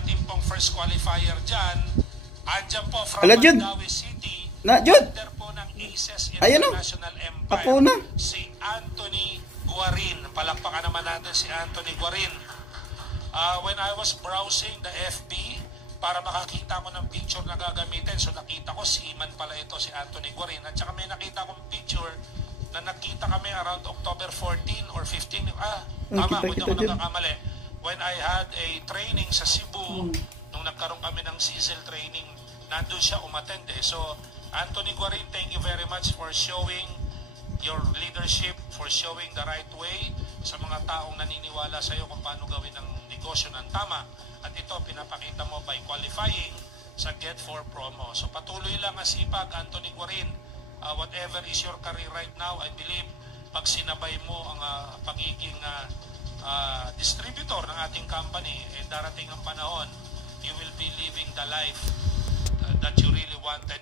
ating pong first qualifier dyan. Andyan po from Mandaue City. Jud. Under po ng Aces Ayan, International Empire. Ako na. Si Anthony Guarin. Palakpakan naman natin si Anthony Guarin. When I was browsing the FB para makakita ko ng picture na gagamitin, so nakita ko seaman pala ito, si Anthony Guarin. At saka may nakita kong picture na nakita kami around October 14 or 15. Tama, kung ako nakakamali. When I had a training sa Cebu, nung nagkaroon kami ng CISL training, nandun siya umattend eh. So, Anthony Guarin, thank you very much for showing your leadership, for showing the right way sa mga taong naniniwala sa iyo kung paano gawin ang negosyo ng tama. At ito, pinapakita mo by qualifying sa Get4 promo. So, patuloy lang ang sipag, Anthony Guarin. Whatever is your career right now, I believe, pag sinabay mo ang pagiging distributor ng ating company, darating ang panahon, you will be living the life that you really wanted.